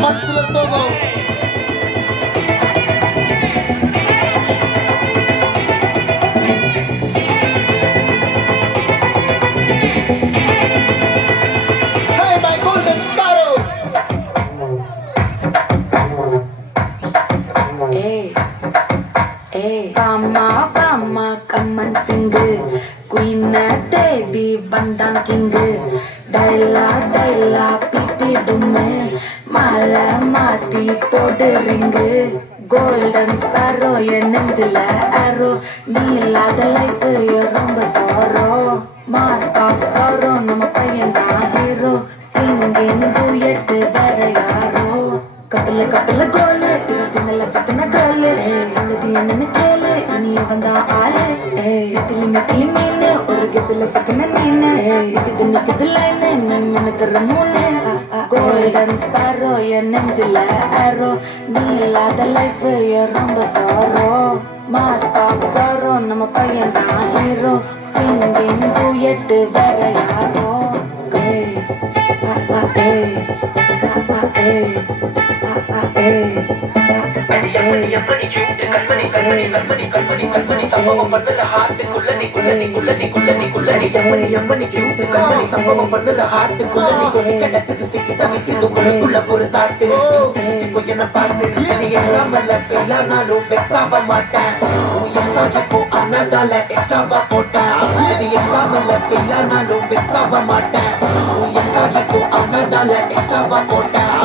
Maxilla Sogo. Hey, my golden sparrow. Hey, hey, Bama, come and sing. Queen தேடி வந்தான் king டைலா BP டும்மு மாலை மாத்தி போட்டு ரிங்கு கோல்டன் ஸ்பாரோ என் நெஞ்சில ஆரோ நீ இல்லாத லைஃப் ரொம்ப சோரோ மாஸ்க் ஆஃப் சோரோ நம்ம பையன் தான் ஹீரோ சிங்கிங் டூயட் வேற யாரோ கப்பல கோலு இவ சிங்கல சுத்தின காலு சங்கதி என்னன்னு கேளு இனி வந்தா ஆளு மெட்டிலி மீனு ஒரு கெத்துல சுத்தின மீனு இதுக்கு நிக்குது லைனு நினைக்கிற மூணு கோல்டன் ஸ்பாரோ என் நெஞ்சில ஆரோ நீ இல்லாத லைஃப் ரொம்ப சோரோ மாஸ்க் ஆஃப் சோரோ நம்ம பையன் தான் ஹீரோ சிங்கிங் டூயட் வேற யாரோ எம்மணி கியூட் கண்மணி சம்பவம் பண்ணுற ஹார்ட்டுக்குள்ள நீ எம்மணி கியூட் கண்மணி சம்பவம் பண்ணுற ஹார்ட்டுக்குள்ள நீ கொடி கிடக்குது சிக்கி தவிக்குது உங்களுக்குள்ள ஒரு தாட்டு சிரிச்சுக்கோ என்ன பார்த்து நீ எக்ஸாம்பிள் எல்லானாலும் வெக்ஸாக மாட்டேன் எக்ஸாகிப்போ ஆனதால எக்ஸ்ட்ராவா போட்டேன் நீ எக்ஸாம்பிள் எல்லானாலும் வெக்ஸாக மாட்டேன் எக்ஸாகிப்போ ஆனதால எக்ஸ்ட்ராவா போட்டேன்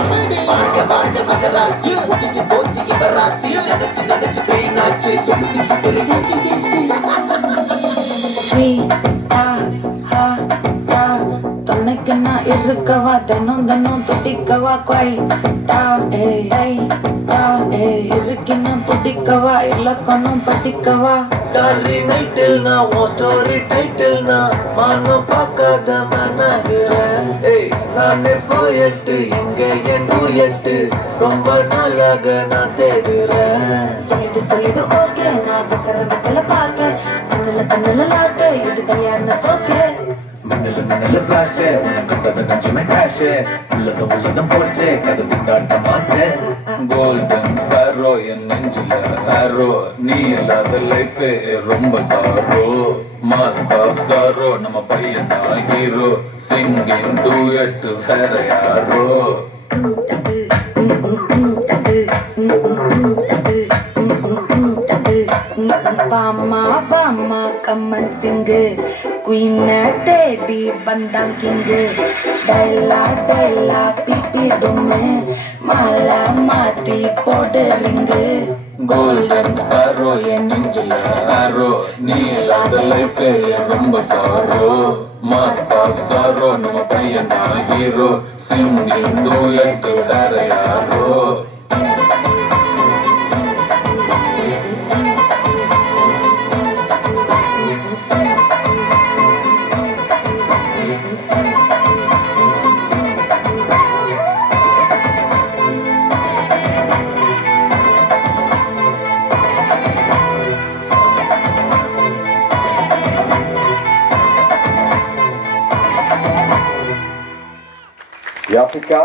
வாழ்க மகராசி முடிஞ்சு போச்சு இவ ராசி நினைச்சு பெயினாச்சு சொல்லி துணைக்கு நான் இருக்கவா தினம் துடிக்கவா குவாய்டா இருக்கின பிடிக்கவா இலக்கணம் படிக்கவா ஸ்டாரி நைட்டில் நான் உன் ஸ்டோரி டைட்டில் நான் மானம் பார்க்காத மனகிறேன் நானே போயிட்டு இங்க என் டூயட்டு ரொம்ப நாளாக நான் தேடுறேன் சொல்லிடு ஓகே நான் வெத்தல பாக்க கண்ணுல லாட்டு இது கல்யாண சோக்கு மின்னல ஃபிளாஷ் கண்டத நச்சுமே கேஷ் உள்ளதும் போச்சு கதை திண்டாட்டமாச்சு கோல்டன் ஸ்பாரோ என் நெஞ்சில ஆரோ நீ இல்லாத லைஃப் ரொம்ப சாரோ மாஸ்க் ஆஃப் சாரோ நம்ம பையன் தான் ஹீரோ சிங்கிங் டூயட் வேற யாரோ பாமா கம்மன் சிங்கு குயின தேடி வந்தான் கிங்கு டைலா பிபி டும்மு மாலை மாத்தி போடு ரிங்கு கோல்டன் ஸ்பாரோ என் நெஞ்சில ஆரோ நீ இல்லாத லைஃப் ரொம்ப சாரோ மாஸ்க் ஆஃப் சாரோ நம்ம பையன் தான் ஹீரோ சிங்கிங் டூயட் வேற யாரோ Africa.